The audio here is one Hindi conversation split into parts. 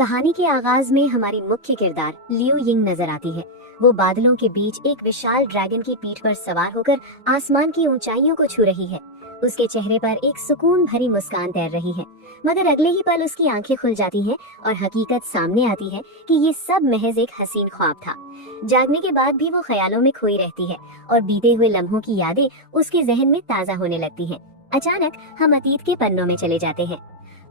कहानी के आगाज में हमारी मुख्य किरदार लियू यिंग नजर आती है। वो बादलों के बीच एक विशाल ड्रैगन की पीठ पर सवार होकर आसमान की ऊंचाइयों को छू रही है। उसके चेहरे पर एक सुकून भरी मुस्कान तैर रही है, मगर अगले ही पल उसकी आंखें खुल जाती हैं और हकीकत सामने आती है कि ये सब महज एक हसीन ख्वाब था। जागने के बाद भी वो ख्यालों में खोई रहती है और बीते हुए लम्हों की यादें उसके जहन में ताजा होने लगती हैं। अचानक हम अतीत के पन्नों में चले जाते हैं।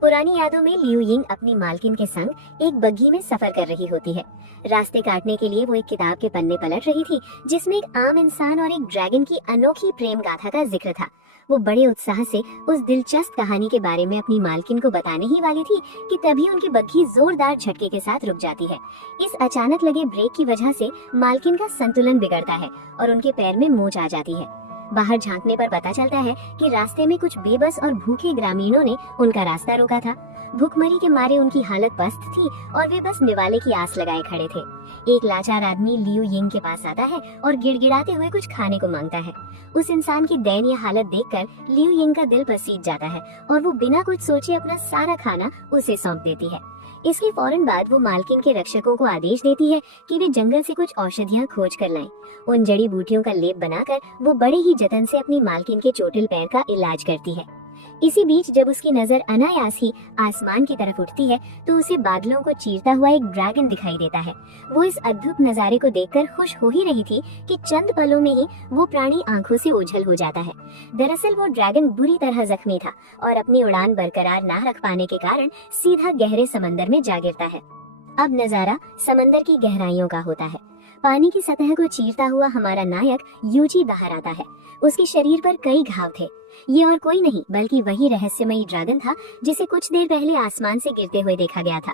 पुरानी यादों में लियू यिंग अपनी मालकिन के संग एक बग्घी में सफर कर रही होती है। रास्ते काटने के लिए वो एक किताब के पन्ने पलट रही थी, जिसमें एक आम इंसान और एक ड्रैगन की अनोखी प्रेम गाथा का जिक्र था। वो बड़े उत्साह से उस दिलचस्प कहानी के बारे में अपनी मालकिन को बताने ही वाली थी कि तभी उनकी बग्घी जोरदार झटके के साथ रुक जाती है। इस अचानक लगे ब्रेक की वजह से मालकिन का संतुलन बिगड़ता है और उनके पैर में मोच आ जाती है। बाहर झांकने पर पता चलता है कि रास्ते में कुछ बेबस और भूखे ग्रामीणों ने उनका रास्ता रोका था। भूखमरी के मारे उनकी हालत पस्त थी और वे बस निवाले की आस लगाए खड़े थे। एक लाचार आदमी लियू यिंग के पास आता है और गिड़गिड़ाते हुए कुछ खाने को मांगता है। उस इंसान की दयनीय हालत देखकर लियू यिंग का दिल पसीज जाता है और वो बिना कुछ सोचे अपना सारा खाना उसे सौंप देती है। इसके फौरन बाद वो मालकिन के रक्षकों को आदेश देती है कि वे जंगल से कुछ औषधियां खोज कर लाएं। उन जड़ी बूटियों का लेप बनाकर वो बड़े ही जतन से अपनी मालकिन के चोटिल पैर का इलाज करती है। इसी बीच जब उसकी नजर अनायास ही आसमान की तरफ उठती है तो उसे बादलों को चीरता हुआ एक ड्रैगन दिखाई देता है। वो इस अद्भुत नजारे को देखकर खुश हो ही रही थी कि चंद पलों में ही वो प्राणी आंखों से ओझल हो जाता है। दरअसल वो ड्रैगन बुरी तरह जख्मी था और अपनी उड़ान बरकरार ना रख पाने के कारण सीधा गहरे समंदर में जा गिरता है। अब नजारा समंदर की गहराइयों का होता है। पानी की सतह को चीरता हुआ हमारा नायक यूची बाहर आता है। उसके शरीर पर कई घाव थे। ये और कोई नहीं बल्कि वही रहस्यमयी ड्रैगन था जिसे कुछ देर पहले आसमान से गिरते हुए देखा गया था।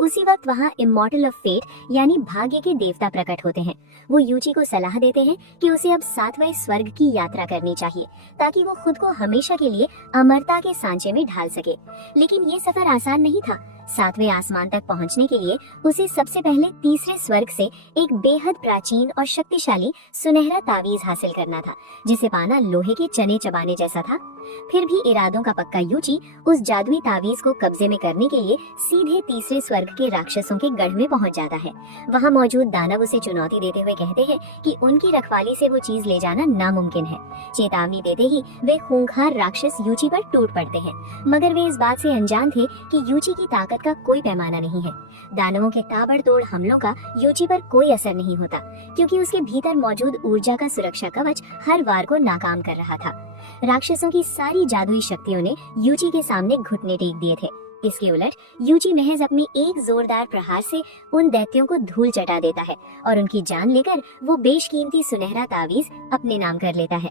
उसी वक्त वहाँ इमॉर्टल ऑफ फेट यानी भाग्य के देवता प्रकट होते हैं। वो यूची को सलाह देते हैं कि उसे अब 7वें स्वर्ग की यात्रा करनी चाहिए ताकि वो खुद को हमेशा के लिए अमरता के सांचे में ढाल सके। लेकिन ये सफर आसान नहीं था। 7वें आसमान तक पहुंचने के लिए उसे सबसे पहले तीसरे स्वर्ग से एक बेहद प्राचीन और शक्तिशाली सुनहरा तावीज हासिल करना था, जिसे पाना लोहे के चने चबाने जैसा था। फिर भी इरादों का पक्का यूची उस जादुई तावीज को कब्जे में करने के लिए सीधे तीसरे स्वर्ग के राक्षसों के गढ़ में पहुंच जाता है। वहां मौजूद दानव उसे चुनौती देते हुए कहते हैं कि उनकी रखवाली से वो चीज ले जाना नामुमकिन है। चेतावनी देते ही वे खूंखार राक्षस यूची पर टूट पड़ते हैं, मगर वे इस बात से अनजान थे कि यूची की ताकत का कोई पैमाना नहीं है। दानवों के ताबड़तोड़ हमलों का यूची पर कोई असर नहीं होता, क्योंकि उसके भीतर मौजूद ऊर्जा का सुरक्षा कवच हर वार को नाकाम कर रहा था। राक्षसों की सारी जादुई शक्तियों ने यूची के सामने घुटने टेक दिए थे। इसके उलट यूची महज अपने एक जोरदार प्रहार से उन दैत्यों को धूल चटा देता है और उनकी जान लेकर वो बेशकीमती सुनहरा तावीज अपने नाम कर लेता है।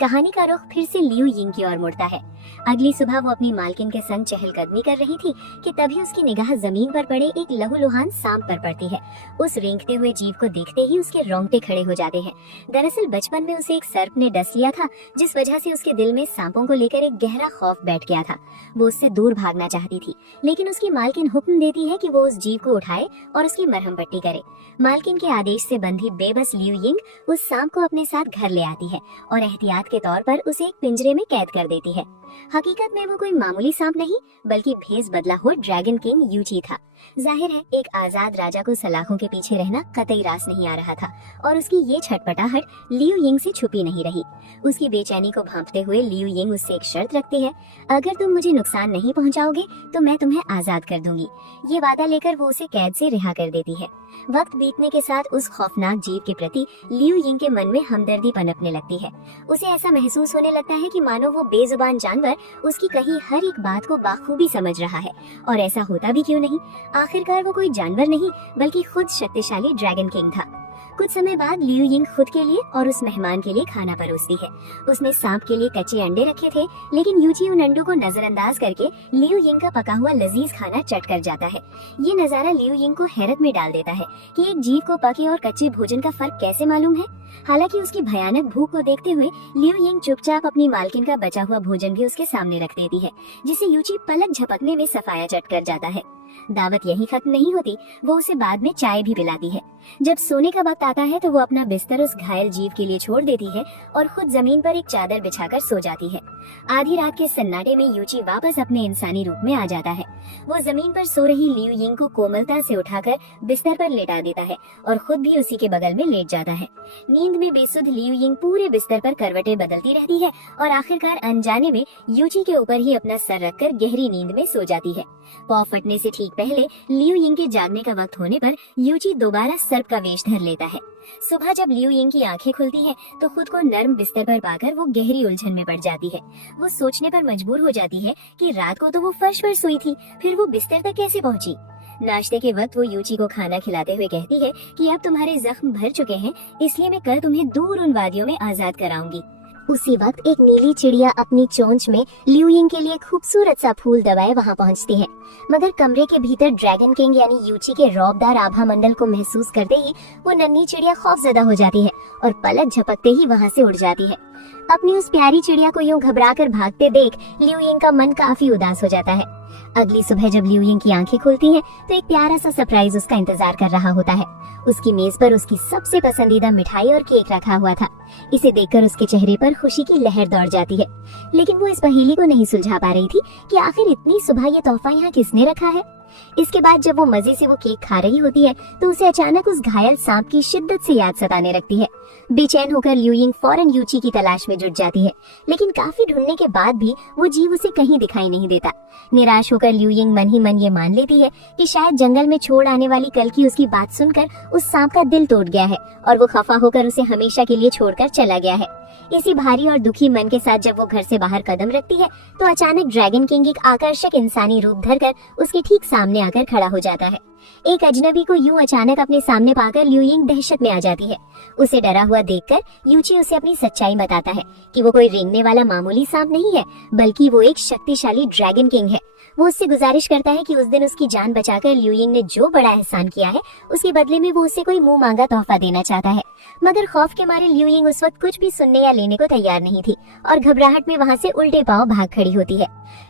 कहानी का रुख फिर से लियू यिंग की ओर मुड़ता है। अगली सुबह वो अपनी मालकिन के संग चहलकदमी कर रही थी कि तभी उसकी निगाह जमीन पर पड़े एक लहूलुहान सांप पर पड़ती है। उस रेंगते हुए जीव को देखते ही उसके रोंगटे खड़े हो जाते हैं। दरअसल बचपन में उसे एक सर्प ने डस लिया था, जिस वजह से उसके दिल में सांपों को लेकर एक गहरा खौफ बैठ गया था। वो उससे दूर भागना चाहती थी, लेकिन उसकी मालकिन हुक्म देती है कि वो उस जीव को उठाए और उसकी मरहम पट्टी करे। मालकिन के आदेश से बंधी बेबस लियू यिंग उस सांप को अपने साथ घर ले आती है और एहतियात के तौर पर उसे एक पिंजरे में कैद कर देती है। हकीकत में वो कोई मामूली सांप नहीं बल्कि भेस बदला हुआ ड्रैगन किंग यूची था। जाहिर है एक आजाद राजा को सलाखों के पीछे रहना कतई रास नहीं आ रहा था और उसकी ये छटपटाहट लियू यिंग से छुपी नहीं रही। उसकी बेचैनी को भांपते हुए लियू यिंग उससे एक शर्त रखती है, अगर तुम मुझे नुकसान नहीं पहुंचाओगे तो मैं तुम्हें आजाद कर दूंगी। ये वादा लेकर वो उसे कैद से रिहा कर देती है। वक्त बीतने के साथ उस खौफनाक जीव के प्रति लियू यिंग के मन में हमदर्दी पनपने लगती है। उसे ऐसा महसूस होने लगता है कि मानो वो बेजुबान जानवर उसकी कही हर एक बात को बाखूबी समझ रहा है। और ऐसा होता भी क्यों नहीं, आखिरकार वो कोई जानवर नहीं बल्कि खुद शक्तिशाली ड्रैगन किंग था। कुछ समय बाद लियू यिंग खुद के लिए और उस मेहमान के लिए खाना परोसती है। उसने सांप के लिए कच्चे अंडे रखे थे, लेकिन यूची उन अंडों को नजरअंदाज करके लियू यिंग का पका हुआ लजीज खाना चट कर जाता है। ये नजारा लियू यिंग को हैरत में डाल देता है कि एक जीव को पके और कच्चे भोजन का फर्क कैसे मालूम है। हालांकि उसकी भयानक भूख को देखते हुए लियू यिंग चुपचाप अपनी मालकिन का बचा हुआ भोजन भी उसके सामने रख देती है, जिसे यूची पलक झपकने में सफाया चट कर जाता है। दावत यही खत्म नहीं होती, वो उसे बाद में चाय भी पिलाती है। जब सोने का वक्त आता है तो वो अपना बिस्तर उस घायल जीव के लिए छोड़ देती है और खुद जमीन पर एक चादर बिछाकर सो जाती है। आधी रात के सन्नाटे में यूची वापस अपने इंसानी रूप में आ जाता है। वो जमीन पर सो रही लियू यिंग को कोमलता से उठाकर बिस्तर पर लेटा देता है और खुद भी उसी के बगल में लेट जाता है। नींद में बेसुध लियू यिंग पूरे बिस्तर पर करवटें बदलती रहती है और आखिरकार अनजाने में यूची के ऊपर ही अपना सर रखकर गहरी नींद में सो जाती है। पौ फटने से ठीक पहले लियू यिंग के जागने का वक्त होने पर यूची दोबारा सर्प का वेश धर लेता है। सुबह जब लियू यिंग की आंखें खुलती हैं, तो खुद को नर्म बिस्तर पर पाकर वो गहरी उलझन में पड़ जाती है। वो सोचने पर मजबूर हो जाती है कि रात को तो वो फर्श पर सोई थी, फिर वो बिस्तर तक कैसे पहुंची। नाश्ते के वक्त वो यूची को खाना खिलाते हुए कहती है कि अब तुम्हारे जख्म भर चुके हैं, इसलिए मैं कल तुम्हें दूर उन वादियों में आजाद कराऊंगी। उसी वक्त एक नीली चिड़िया अपनी चोंच में लियू यिंग के लिए खूबसूरत सा फूल दबाए वहां पहुंचती है, मगर कमरे के भीतर ड्रैगन किंग यानी यूची के रौबदार आभा मंडल को महसूस करते ही वो नन्ही चिड़िया खौफजदा हो जाती है और पलक झपकते ही वहां से उड़ जाती है। अपनी उस प्यारी चिड़िया को यूं घबराकर भागते देख लियू यिंग का मन काफी उदास हो जाता है। अगली सुबह जब लियू यिंग की आंखें खुलती हैं, तो एक प्यारा सा सरप्राइज उसका इंतजार कर रहा होता है। उसकी मेज पर उसकी सबसे पसंदीदा मिठाई और केक रखा हुआ था। इसे देखकर उसके चेहरे पर खुशी की लहर दौड़ जाती है, लेकिन वो इस पहेली को नहीं सुलझा पा रही थी कि आखिर इतनी सुबह ये तोहफा यहाँ किसने रखा है। इसके बाद जब वो मजे से वो केक खा रही होती है, तो उसे अचानक उस घायल सांप की शिद्दत से याद सताने लगती है। बेचैन होकर लियू यिंग फौरन यूची की तलाश में जुट जाती है, लेकिन काफी ढूंढने के बाद भी वो जीव उसे कहीं दिखाई नहीं देता। निराश होकर लियू यिंग मन ही मन ये मान लेती है कि शायद जंगल में छोड़ आने वाली कल की उसकी बात सुनकर उस सांप का दिल टूट गया है और वो खफा होकर उसे हमेशा के लिए छोड़कर चला गया है। इसी भारी और दुखी मन के साथ जब वो घर से बाहर कदम रखती है, तो अचानक ड्रैगन किंग एक आकर्षक इंसानी रूप धरकर उसके ठीक सामने आकर खड़ा हो जाता है। एक अजनबी को यूं अचानक अपने सामने पाकर लियू यिंग दहशत में आ जाती है। उसे डरा हुआ देखकर यूची उसे अपनी सच्चाई बताता है कि वो कोई रेंगने वाला मामूली सांप नहीं है, बल्कि वो एक शक्तिशाली ड्रैगन किंग है। वो उससे गुजारिश करता है कि उस दिन उसकी जान बचाकर लियू यिंग ने जो बड़ा एहसान किया है, उसके बदले में वो उसे कोई मुंह मांगा तोहफा देना चाहता है। मगर खौफ के मारे लियू यिंग उस वक्त कुछ भी सुनने या लेने को तैयार नहीं थी और घबराहट में वहां से उल्टे पांव भाग खड़ी होती है।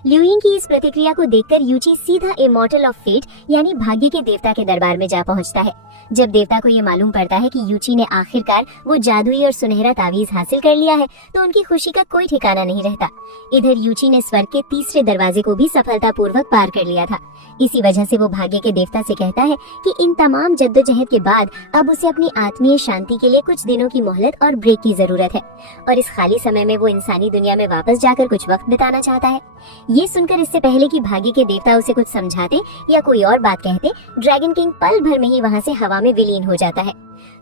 लियू यिंग की इस प्रतिक्रिया को देखकर यूची सीधा इमॉर्टल ऑफ फेट यानी भाग्य के देवता के दरबार में जा पहुंचता है। जब देवता को ये मालूम पड़ता है कि यूची ने आखिरकार वो जादुई और सुनहरा तावीज हासिल कर लिया है, तो उनकी खुशी का कोई ठिकाना नहीं रहता। इधर यूची ने स्वर्ग के तीसरे दरवाजे को भी सफलतापूर्वक पार कर लिया था। इसी वजह से वो भाग्य के देवता से कहता है कि इन तमाम जद्दोजहद के बाद अब उसे अपनी आत्मीय शांति के लिए कुछ दिनों की मोहलत और ब्रेक की जरूरत है और इस खाली समय में वो इंसानी दुनिया में वापस जाकर कुछ वक्त बिताना चाहता है। ये सुनकर इससे पहले कि भाग्य के देवता उसे कुछ समझाते या कोई और बात कहते, ड्रैगन किंग पल भर में ही वहाँ से हवा में विलीन हो जाता है।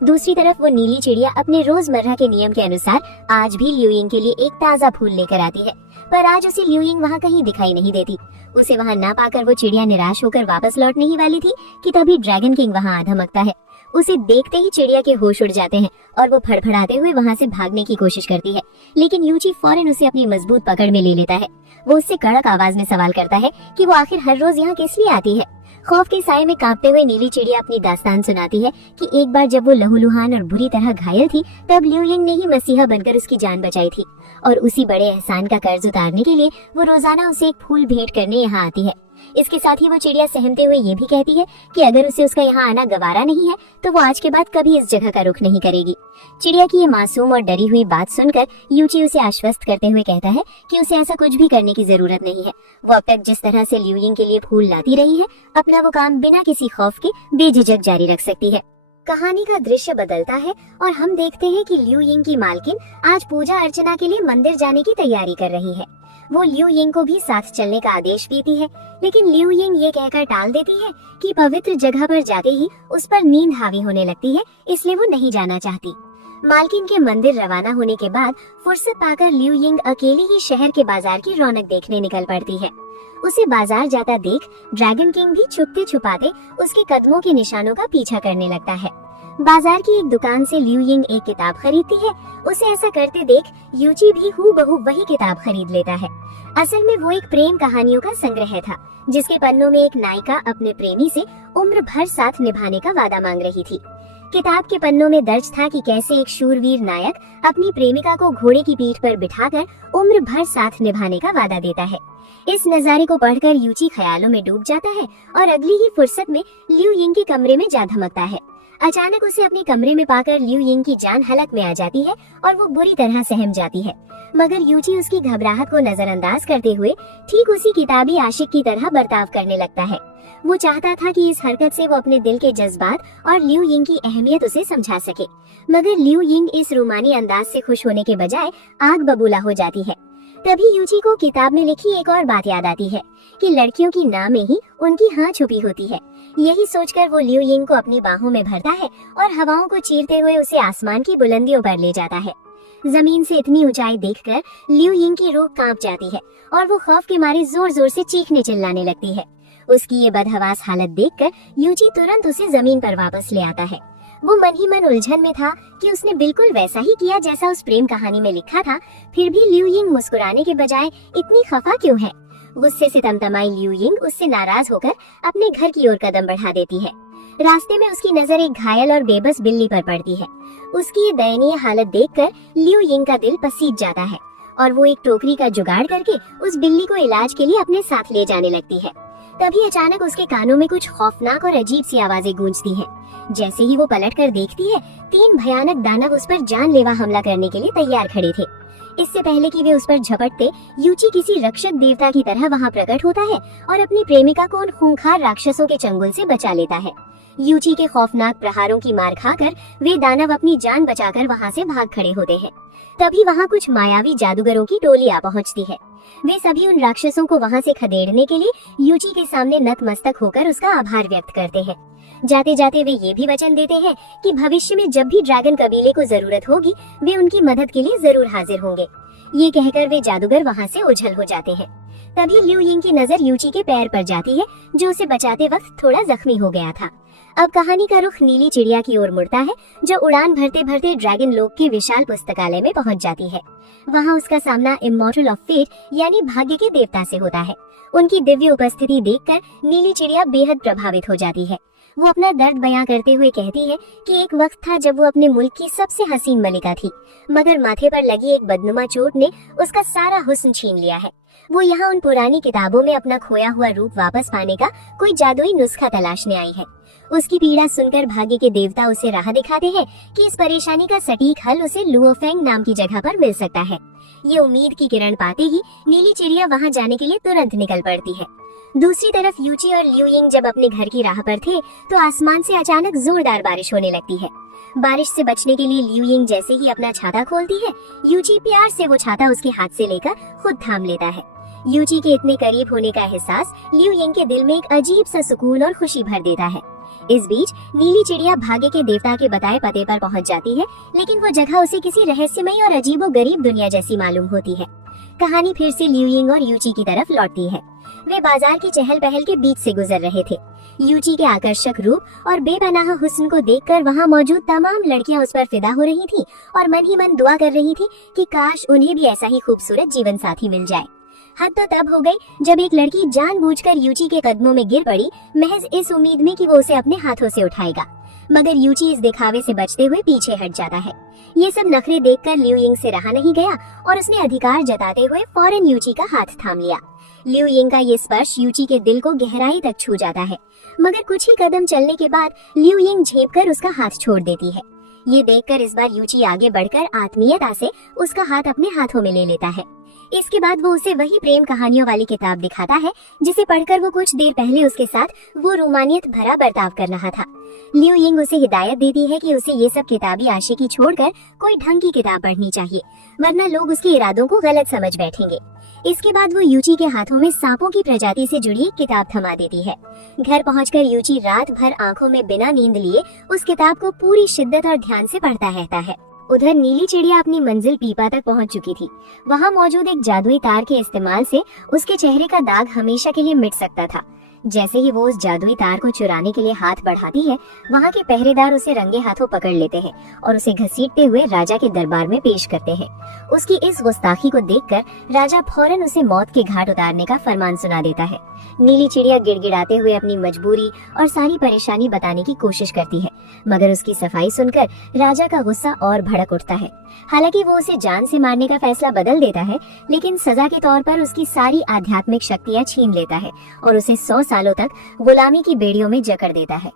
दूसरी तरफ वो नीली चिड़िया अपने रोजमर्रा के नियम के अनुसार आज भी लियू यिंग के लिए एक ताजा फूल लेकर आती है, पर आज उसे लियू यिंग वहाँ कहीं दिखाई नहीं देती। उसे वहाँ ना पाकर वो चिड़िया निराश होकर वापस लौटने ही वाली थी कि तभी ड्रैगन किंग वहाँ आ धमकता है। उसे देखते ही चिड़िया के होश उड़ जाते हैं और वो फड़फड़ाते हुए वहाँ से भागने की कोशिश करती है, लेकिन यूची फौरन उसे अपनी मजबूत पकड़ में ले लेता है। वो उससे कड़क आवाज में सवाल करता है कि वो आखिर हर रोज यहाँ किस लिए आती है। खौफ के साए में कांपते हुए नीली चिड़िया अपनी दास्तान सुनाती है कि एक बार जब वो लहूलुहान और बुरी तरह घायल थी, तब लियू यिंग ने ही मसीहा बनकर उसकी जान बचाई थी और उसी बड़े एहसान का कर्ज उतारने के लिए वो रोजाना उसे एक फूल भेंट करने यहाँ आती है। इसके साथ ही वो चिड़िया सहमते हुए ये भी कहती है कि अगर उसे उसका यहाँ आना गवारा नहीं है, तो वो आज के बाद कभी इस जगह का रुख नहीं करेगी। चिड़िया की ये मासूम और डरी हुई बात सुनकर यूची उसे आश्वस्त करते हुए कहता है कि उसे ऐसा कुछ भी करने की जरूरत नहीं है। वो अब तक जिस तरह से लियू यिंग के लिए फूल लाती रही है, अपना वो काम बिना किसी खौफ के बेझिझक जारी रख सकती है। कहानी का दृश्य बदलता है और हम देखते हैं कि लियू यिंग की मालकिन आज पूजा अर्चना के लिए मंदिर जाने की तैयारी कर रही है। वो लियू यिंग को भी साथ चलने का आदेश देती है, लेकिन लियू यिंग ये कहकर टाल देती है कि पवित्र जगह पर जाते ही उस पर नींद हावी होने लगती है, इसलिए वो नहीं जाना चाहती। मालकिन के मंदिर रवाना होने के बाद फुर्सत पाकर लियू यिंग अकेली ही शहर के बाजार की रौनक देखने निकल पड़ती है। उसे बाजार जाता देख ड्रैगन किंग भी छुपते छुपाते उसके कदमों के निशानों का पीछा करने लगता है। बाजार की एक दुकान से लियू यिंग एक किताब खरीदती है। उसे ऐसा करते देख यूची भी हूबहू वही किताब खरीद लेता है। असल में वो एक प्रेम कहानियों का संग्रह था, जिसके पन्नों में एक नायिका अपने प्रेमी से उम्र भर साथ निभाने का वादा मांग रही थी। किताब के पन्नों में दर्ज था कि कैसे एक शूरवीर नायक अपनी प्रेमिका को घोड़े की पीठ पर बिठाकर उम्र भर साथ निभाने का वादा देता है। इस नजारे को पढ़कर यूची ख्यालों में डूब जाता है और अगली ही फुर्सत में लियू यिंग के कमरे में जा धमकता है। अचानक उसे अपने कमरे में पाकर लियू यिंग की जान हलक में आ जाती है और वो बुरी तरह सहम जाती है, मगर यूची उसकी घबराहट को नजरअंदाज करते हुए ठीक उसी किताबी आशिक की तरह बर्ताव करने लगता है। वो चाहता था कि इस हरकत से वो अपने दिल के जज्बात और लियू यिंग की अहमियत उसे समझा सके, मगर लियू यिंग इस रूमानी अंदाज से खुश होने के बजाय आग बबूला हो जाती है। तभी यूची को किताब में लिखी एक और बात याद आती है कि लड़कियों की नाम में ही उनकी हाँ छुपी होती है। यही सोचकर वो लियू यिंग को अपनी बाहों में भरता है और हवाओं को चीरते हुए उसे आसमान की बुलंदियों पर ले जाता है। जमीन से इतनी ऊंचाई देखकर लियू यिंग की रूह कांप जाती है और वो खौफ के मारे जोर जोर से चीखने चिल्लाने लगती है। उसकी ये बदहवास हालत देखकर यूची तुरंत उसे जमीन पर वापस ले आता है। वो मन ही मन उलझन में था कि उसने बिल्कुल वैसा ही किया जैसा उस प्रेम कहानी में लिखा था, फिर भी लियू यिंग मुस्कुराने के बजाय इतनी खफा क्यों है। गुस्से से तमतमाई लियू यिंग उससे नाराज होकर अपने घर की ओर कदम बढ़ा देती है। रास्ते में उसकी नजर एक घायल और बेबस बिल्ली पर पड़ती है। उसकी ये दयनीय हालत देखकर लियू यिंग का दिल पसीज जाता है और वो एक टोकरी का जुगाड़ करके उस बिल्ली को इलाज के लिए अपने साथ ले जाने लगती है। तभी अचानक उसके कानों में कुछ खौफनाक और अजीब सी आवाजें गूंजती हैं। जैसे ही वो पलटकर देखती है, 3 भयानक दानव उस पर जानलेवा हमला करने के लिए तैयार खड़े थे। इससे पहले कि वे उस पर झपटते, यूची किसी रक्षक देवता की तरह वहां प्रकट होता है और अपनी प्रेमिका को उन खूंखार राक्षसों के चंगुल से बचा लेता है। यूची के खौफनाक प्रहारों की मार खाकर वे दानव अपनी जान बचाकर वहां से भाग खड़े होते हैं। तभी वहां कुछ मायावी जादूगरों की टोली आ पहुंचती है। वे सभी उन राक्षसों को वहां से खदेड़ने के लिए यूची के सामने नतमस्तक होकर उसका आभार व्यक्त करते हैं। जाते जाते वे ये भी वचन देते हैं कि भविष्य में जब भी ड्रैगन कबीले को जरूरत होगी, वे उनकी मदद के लिए जरूर हाजिर होंगे। ये कहकर वे जादूगर वहां से ओझल हो जाते हैं। तभी लियू यिंग की नजर यूची के पैर पर जाती है, जो उसे बचाते वक्त थोड़ा जख्मी हो गया था। अब कहानी का रुख नीली चिड़िया की ओर मुड़ता है, जो उड़ान भरते भरते ड्रैगन लोक के विशाल पुस्तकालय में पहुंच जाती है। वहां उसका सामना इमॉर्टल ऑफ फेट यानी भाग्य के देवता से होता है। उनकी दिव्य उपस्थिति देखकर नीली चिड़िया बेहद प्रभावित हो जाती है। वो अपना दर्द बयां करते हुए कहती है कि एक वक्त था जब वो अपने मुल्क की सबसे हसीन मलिका थी, मगर माथे पर लगी एक बदनुमा चोट ने उसका सारा हुस्न छीन लिया है। वो यहाँ उन पुरानी किताबों में अपना खोया हुआ रूप वापस पाने का कोई जादुई नुस्खा तलाशने आई है। उसकी पीड़ा सुनकर भाग्य के देवता उसे राह दिखाते हैं कि इस परेशानी का सटीक हल उसे लुओफेंग नाम की जगह पर मिल सकता है। ये उम्मीद की किरण पाते ही नीली चिड़िया वहां जाने के लिए तुरंत निकल पड़ती है। दूसरी तरफ यूची और लियू यिंग जब अपने घर की राह पर थे, तो आसमान से अचानक जोरदार बारिश होने लगती है। बारिश से बचने के लिए लियू यिंग जैसे ही अपना छाता खोलती है, यूची प्यार से वो छाता उसके हाथ से लेकर खुद थाम लेता है। यूची के इतने करीब होने का एहसास लियू यिंग के दिल में एक अजीब सा सुकून और खुशी भर देता है। इस बीच नीली चिड़िया भाग्य के देवता के बताए पते पर पहुंच जाती है, लेकिन वो जगह उसे किसी रहस्यमयी और अजीबो गरीब दुनिया जैसी मालूम होती है। कहानी फिर से लियू यिंग और यूची की तरफ लौटती है। वे बाजार की चहल पहल के बीच से गुजर रहे थे। यूची के आकर्षक रूप और बेपनाह हुस्न को देखकर वहां मौजूद तमाम लड़कियां उस पर फिदा हो रही थी और मन ही मन दुआ कर रही थी कि काश उन्हें भी ऐसा ही खूबसूरत जीवन साथी मिल जाए। हद तो तब हो गई जब एक लड़की जानबूझकर यूची के कदमों में गिर पड़ी, महज इस उम्मीद में कि वो उसे अपने हाथों से उठाएगा, मगर यूची इस दिखावे से बचते हुए पीछे हट जाता है। ये सब नखरे देखकर लियू यिंग से रहा नहीं गया और उसने अधिकार जताते हुए फौरन यूची का हाथ थाम लिया। लियू यिंग का ये स्पर्श यूची के दिल को गहराई तक छू जाता है, मगर कुछ ही कदम चलने के बाद लियू यिंग झेपकर उसका हाथ छोड़ देती है। ये देखकर इस बार यूची आगे बढ़कर आत्मीयता से उसका हाथ अपने हाथों में ले लेता है। इसके बाद वो उसे वही प्रेम कहानियों वाली किताब दिखाता है, जिसे पढ़कर वो कुछ देर पहले उसके साथ वो रोमानियत भरा बर्ताव कर रहा था। लियू यिंग उसे हिदायत देती है कि उसे ये सब किताबी आशिकी छोड़कर कोई ढंग की किताब पढ़नी चाहिए, वरना लोग उसके इरादों को गलत समझ बैठेंगे। इसके बाद वो यूची के हाथों में सांपों की प्रजाति से जुड़ी एक किताब थमा देती है। घर पहुंचकर यूची रात भर आंखों में बिना नींद लिए उस किताब को पूरी शिद्दत और ध्यान से पढ़ता रहता है। उधर नीली चिड़िया अपनी मंजिल पीपा तक पहुंच चुकी थी। वहां मौजूद एक जादुई तार के इस्तेमाल से उसके चेहरे का दाग हमेशा के लिए मिट सकता था। जैसे ही वो उस जादुई तार को चुराने के लिए हाथ बढ़ाती है, वहाँ के पहरेदार उसे रंगे हाथों पकड़ लेते हैं और उसे घसीटते हुए राजा के दरबार में पेश करते हैं। उसकी इस गुस्ताखी को देखकर राजा फौरन उसे मौत के घाट उतारने का फरमान सुना देता है। नीली चिड़िया गिड़गिड़ाते हुए अपनी मजबूरी और सारी परेशानी बताने की कोशिश करती है, मगर उसकी सफाई सुनकर राजा का गुस्सा और भड़क उठता है। हालांकि वो उसे जान से मारने का फैसला बदल देता है, लेकिन सजा के तौर पर उसकी सारी आध्यात्मिक शक्तियां छीन लेता है और उसे 100 सालों तक गुलामी की बेड़ियों में जकड़ देता है।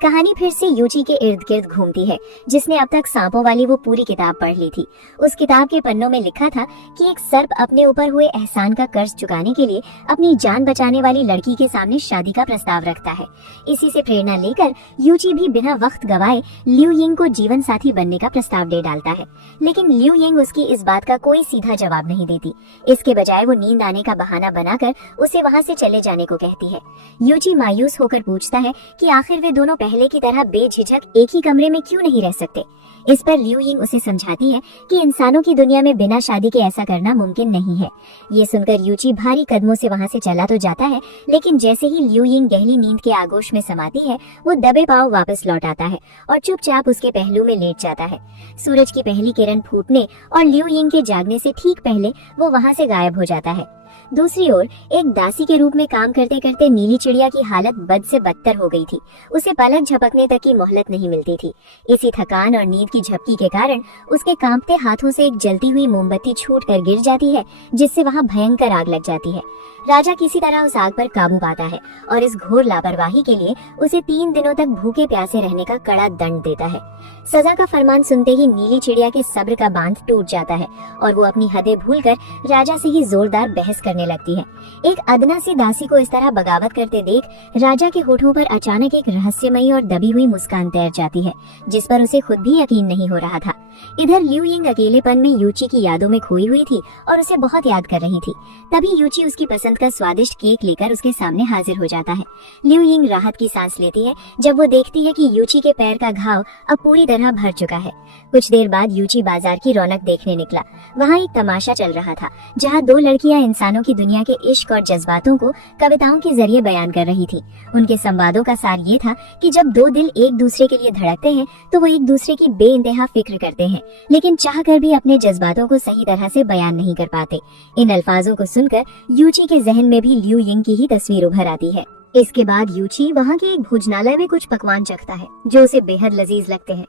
कहानी फिर से यूची के इर्द गिर्द घूमती है, जिसने अब तक सांपों वाली वो पूरी किताब पढ़ ली थी। उस किताब के पन्नों में लिखा था कि एक सर्प अपने ऊपर हुए एहसान का कर्ज चुकाने के लिए अपनी जान बचाने वाली लड़की के सामने शादी का प्रस्ताव रखता है। इसी से प्रेरणा लेकर यूची भी बिना वक्त गवाए लियू यिंग को जीवन साथी बनने का प्रस्ताव दे डालता है, लेकिन लियू यिंग उसकी इस बात का कोई सीधा जवाब नहीं देती। इसके बजाय वो नींद आने का बहाना बनाकर उसे वहाँ से चले जाने को कहती है। यूची मायूस होकर पूछता है कि आखिर वे दोनों पहले की तरह बेझिझक एक ही कमरे में क्यों नहीं रह सकते। इस पर लियू यिंग उसे समझाती है कि इंसानों की दुनिया में बिना शादी के ऐसा करना मुमकिन नहीं है। ये सुनकर यूची भारी कदमों से वहाँ से चला तो जाता है, लेकिन जैसे ही लियू यिंग गहरी नींद के आगोश में समाती है, वो दबे पांव वापस लौट आता है और चुपचाप उसके पहलू में लेट जाता है। सूरज की पहली किरण फूटने और लियू यिंग के जागने से ठीक पहले वो वहाँ से गायब हो जाता है। दूसरी ओर एक दासी के रूप में काम करते करते नीली चिड़िया की हालत बद से बदतर हो गई थी। उसे पलक झपकने तक की मोहलत नहीं मिलती थी। इसी थकान और नींद की झपकी के कारण उसके कांपते हाथों से एक जलती हुई मोमबत्ती छूट कर गिर जाती है, जिससे वहाँ भयंकर आग लग जाती है। राजा किसी तरह उस आग पर काबू पाता है और इस घोर लापरवाही के लिए उसे 3 दिनों तक भूखे प्यासे रहने का कड़ा दंड देता है। सजा का फरमान सुनते ही नीली चिड़िया के सब्र का बांध टूट जाता है और वो अपनी हदें भूलकर राजा से ही जोरदार बहस करने लगती है। एक अदना सी दासी को इस तरह बगावत करते देख राजा के होठों पर अचानक एक रहस्यमयी और दबी हुई मुस्कान तैर जाती है, जिस पर उसे खुद भी यकीन नहीं हो रहा था। इधर लियू यिंग अकेलेपन में यूची की यादों में खोई हुई थी और उसे बहुत याद कर रही थी। तभी यूची उसकी पसंद का स्वादिष्ट केक लेकर उसके सामने हाजिर हो जाता है। लियू यिंग राहत की सांस लेती है जब वो देखती है कि यूची के पैर का घाव अब पूरी तरह भर चुका है। कुछ देर बाद यूची बाजार की रौनक देखने निकला। वहाँ एक तमाशा चल रहा था, जहाँ 2 लड़कियां इंसानों की दुनिया के इश्क और जज्बातों को कविताओं के जरिए बयान कर रही थी। उनके संवादों का सार ये था कि जब 2 दिल एक दूसरे के लिए धड़कते हैं तो वो एक दूसरे की बेइंतहा फिक्र करते हैं, लेकिन चाह कर भी अपने जज्बातों को सही तरह से बयान नहीं कर पाते। इन अल्फाजों को सुनकर यूची के जहन में भी लियू यिंग की ही तस्वीर उभर आती है। इसके बाद यूची वहाँ के एक भोजनालय में कुछ पकवान चखता है जो उसे बेहद लजीज लगते हैं।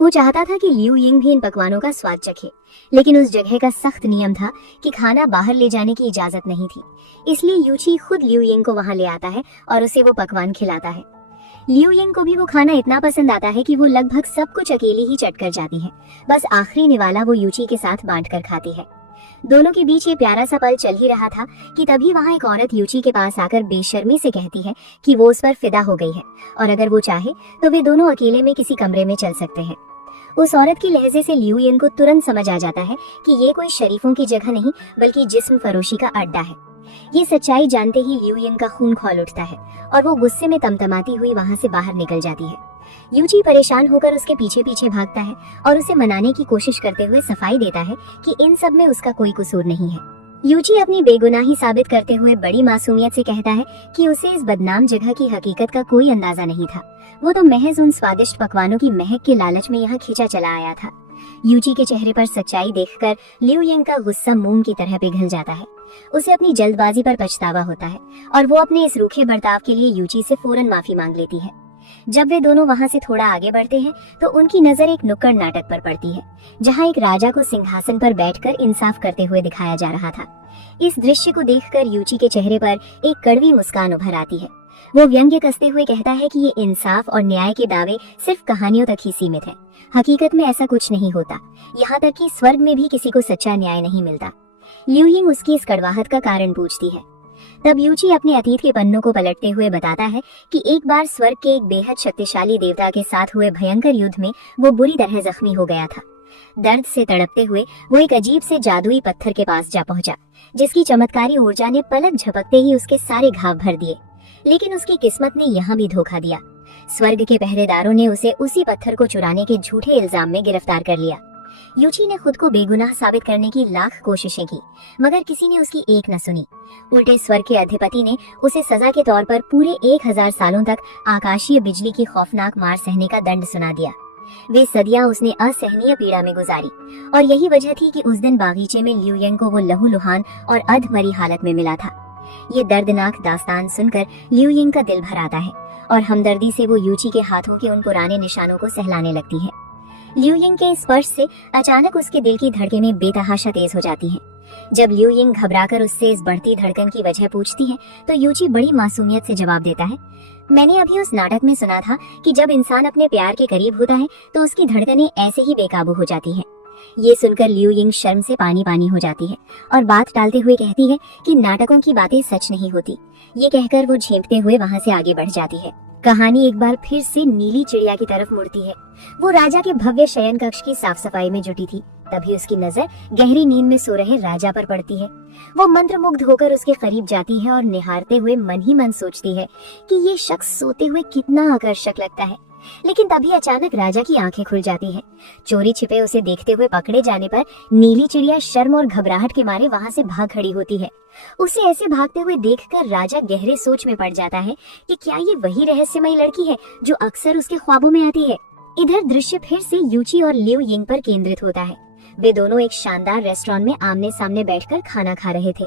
वो चाहता था कि लियू यिंग भी इन पकवानों का स्वाद चखे, लेकिन उस जगह का सख्त नियम था कि खाना बाहर ले जाने की इजाजत नहीं थी। इसलिए यूची खुद लियू यिंग को वहाँ ले आता है और उसे वो पकवान खिलाता है। लियू यिंग को भी वो खाना इतना पसंद आता है कि वो लगभग सब कुछ अकेली ही चट कर जाती है। बस आखिरी निवाला वो यूची के साथ बांट कर खाती है। दोनों के बीच ये प्यारा सा पल चल ही रहा था कि तभी वहाँ एक औरत यूची के पास आकर बेशर्मी से कहती है कि वो उस पर फिदा हो गई है और अगर वो चाहे तो वे दोनों अकेले में किसी कमरे में चल सकते हैं। उस औरत की लहजे से लियू यिंग को तुरंत समझ आ जाता है कि ये कोई शरीफों की जगह नहीं बल्कि जिस्म फरोशी का अड्डा है। ये सच्चाई जानते ही लियू यिंग का खून खौल उठता है और वो गुस्से में तमतमाती हुई वहाँ से बाहर निकल जाती है। यूची परेशान होकर उसके पीछे पीछे भागता है और उसे मनाने की कोशिश करते हुए सफाई देता है कि इन सब में उसका कोई कसूर नहीं है। यूची अपनी बेगुनाही साबित करते हुए बड़ी मासूमियत से कहता है कि उसे इस बदनाम जगह की हकीकत का कोई अंदाजा नहीं था। वो तो महज उन स्वादिष्ट पकवानों की महक के लालच में यहाँ खींचा चला आया था। यूची के चेहरे पर सच्चाई देखकर लियू यिंग का गुस्सा मोम की तरह पिघल जाता है। उसे अपनी जल्दबाजी पर पछतावा होता है और वो अपने इस रूखे बर्ताव के लिए यूची से फौरन माफी मांग लेती है। जब वे दोनों वहाँ से थोड़ा आगे बढ़ते हैं तो उनकी नजर एक नुक्कड़ नाटक पर पड़ती है, जहाँ एक राजा को सिंहासन पर बैठकर इंसाफ करते हुए दिखाया जा रहा था। इस दृश्य को देखकर यूची के चेहरे पर एक कड़वी मुस्कान उभर आती है। वो व्यंग्य कसते हुए कहता है कि ये इंसाफ और न्याय के दावे सिर्फ कहानियों तक ही सीमित है। हकीकत में ऐसा कुछ नहीं होता। यहाँ तक कि स्वर्ग में भी किसी को सच्चा न्याय नहीं मिलता। लियू यिंग उसकी इस कड़वाहट का कारण पूछती है। तब यूची अपने अतीत के पन्नों को पलटते हुए बताता है कि एक बार स्वर्ग के एक बेहद शक्तिशाली देवता के साथ हुए भयंकर युद्ध में वो बुरी तरह जख्मी हो गया था। दर्द से तड़पते हुए वो एक अजीब से जादुई पत्थर के पास जा पहुंचा, जिसकी चमत्कारी ऊर्जा ने पलक झपकते ही उसके सारे घाव भर दिए। लेकिन उसकी किस्मत ने यहाँ भी धोखा दिया। स्वर्ग के पहरेदारों ने उसे उसी पत्थर को चुराने के झूठे इल्जाम में गिरफ्तार कर लिया। यूची ने खुद को बेगुनाह साबित करने की लाख कोशिशें की, मगर किसी ने उसकी एक न सुनी। उल्टे स्वर्ग के अधिपति ने उसे सजा के तौर पर पूरे 1000 सालों तक आकाशीय बिजली की खौफनाक मार सहने का दंड सुना दिया। वे सदियां उसने असहनीय पीड़ा में गुजारी, और यही वजह थी कि उस दिन बागीचे में लियू यंग को वो लहूलुहान और अधमरी हालत में मिला था। ये दर्दनाक दास्तान सुनकर लियू यंग का दिल भर आता है और हमदर्दी से वो यूची के हाथों के उन पुराने निशानों को सहलाने लगती है। लियू यंग के स्पर्श से अचानक उसके दिल की धड़कनें बेतहाशा तेज हो जाती हैं। जब लियू यंग घबराकर उससे इस बढ़ती धड़कन की वजह पूछती है तो यूची बड़ी मासूमियत से जवाब देता है, मैंने अभी उस नाटक में सुना था कि जब इंसान अपने प्यार के करीब होता है तो उसकी धड़कनें ऐसे ही बेकाबू हो जाती हैं। ये सुनकर लियू यंग शर्म से पानी पानी हो जाती है और बात टालते हुए कहती है कि नाटकों की बातें सच नहीं होती। ये कहकर वो झेंपते हुए वहाँ से आगे बढ़ जाती है। कहानी एक बार फिर से नीली चिड़िया की तरफ मुड़ती है। वो राजा के भव्य शयन कक्ष की साफ सफाई में जुटी थी। तभी उसकी नजर गहरी नींद में सो रहे राजा पर पड़ती है। वो मंत्रमुग्ध होकर उसके करीब जाती है और निहारते हुए मन ही मन सोचती है कि ये शख्स सोते हुए कितना आकर्षक लगता है। लेकिन तभी अचानक राजा की आंखें खुल जाती हैं। चोरी छिपे उसे देखते हुए पकड़े जाने पर नीली चिड़िया शर्म और घबराहट के मारे वहां से भाग खड़ी होती है। उसे ऐसे भागते हुए देखकर राजा गहरे सोच में पड़ जाता है कि क्या ये वही रहस्यमयी लड़की है जो अक्सर उसके ख्वाबों में आती है। इधर दृश्य फिर से यूची और लियू यंग पर केंद्रित होता है। वे दोनों एक शानदार रेस्टोरेंट में आमने सामने बैठकर खाना खा रहे थे।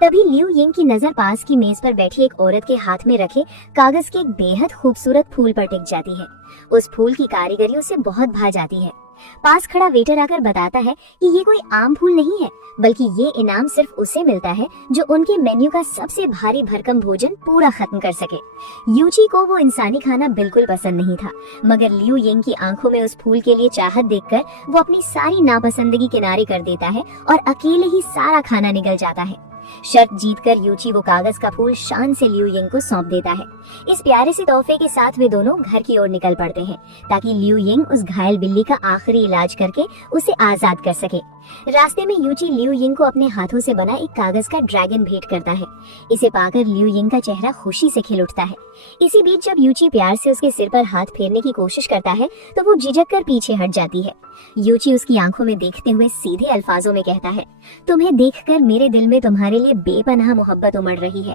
तभी लियू यंग की नजर पास की मेज पर बैठी एक औरत के हाथ में रखे कागज के एक बेहद खूबसूरत फूल पर टिक जाती है। उस फूल की कारीगरी उसे बहुत भा जाती है। पास खड़ा वेटर आकर बताता है कि ये कोई आम फूल नहीं है, बल्कि ये इनाम सिर्फ उसे मिलता है जो उनके मेन्यू का सबसे भारी भरकम भोजन पूरा खत्म कर सके। यूची को वो इंसानी खाना बिल्कुल पसंद नहीं था, मगर लियू यंग की आंखों में उस फूल के लिए चाहत देखकर वो अपनी सारी नापसंदगी किनारे कर देता है और अकेले ही सारा खाना निगल जाता है। शर्त जीतकर यूची वो कागज का फूल शान से लियू यंग को सौंप देता है। इस प्यारे से तोहफे के साथ वे दोनों घर की ओर निकल पड़ते हैं ताकि लियू यंग उस घायल बिल्ली का आखिरी इलाज करके उसे आजाद कर सके। रास्ते में यूची लियू यंग को अपने हाथों से बना एक कागज का ड्रैगन भेंट करता है। इसे पाकर लियू यंग का चेहरा खुशी से खिल उठता है। इसी बीच जब यूची प्यार से उसके सिर पर हाथ फेरने की कोशिश करता है तो वो झिझक कर पीछे हट जाती है। यूची उसकी आंखों में देखते हुए सीधे अल्फाजों में कहता है, तुम्हें देखकर मेरे दिल में तुम्हारे लिए बेपनाह मोहब्बत उमड़ रही है।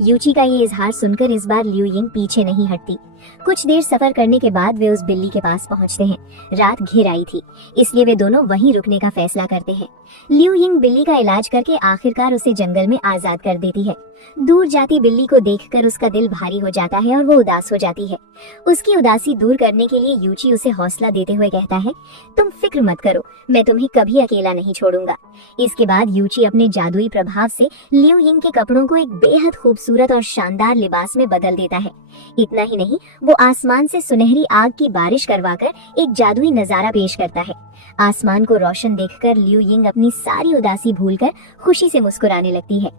यूची का ये इजहार सुनकर इस बार लियू यंग पीछे नहीं हटती। कुछ देर सफर करने के बाद वे उस बिल्ली के पास पहुंचते हैं। रात घिर आई थी, इसलिए वे दोनों वहीं रुकने का फैसला करते हैं। लियू यंग बिल्ली का इलाज करके आखिरकार उसे जंगल में आजाद कर देती है। दूर जाती बिल्ली को देखकर उसका दिल भारी हो जाता है और वो उदास हो जाती है। उसकी उदासी दूर करने के लिए यूची उसे हौसला देते हुए कहता है, तुम फिक्र मत करो, मैं तुम्हें कभी अकेला नहीं छोड़ूंगा। इसके बाद यूची अपने जादुई प्रभाव से लियू यंग के कपड़ों को एक बेहद खूबसूरत और शानदार लिबास में बदल देता है। इतना ही नहीं, वो आसमान से सुनहरी आग की बारिश करवाकर एक जादुई नजारा पेश करता है। आसमान को रोशन देखकर लियू यंग अपनी सारी उदासी भूलकर खुशी से मुस्कुराने लगती है।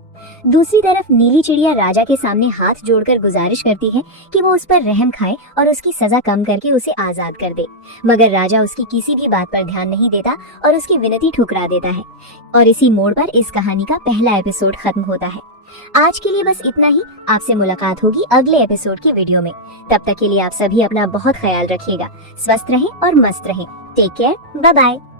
दूसरी तरफ नीली चिड़िया राजा के सामने हाथ जोड़कर गुजारिश करती है कि वो उस पर रहम खाए और उसकी सजा कम करके उसे आजाद कर दे, मगर राजा उसकी किसी भी बात पर ध्यान नहीं देता और उसकी विनती ठुकरा देता है। और इसी मोड़ पर इस कहानी का पहला एपिसोड खत्म होता है। आज के लिए बस इतना ही। आपसे मुलाकात होगी अगले एपिसोड के वीडियो में। तब तक के लिए आप सभी अपना बहुत ख्याल रखिएगा। स्वस्थ रहें और मस्त रहें। Take care, bye bye.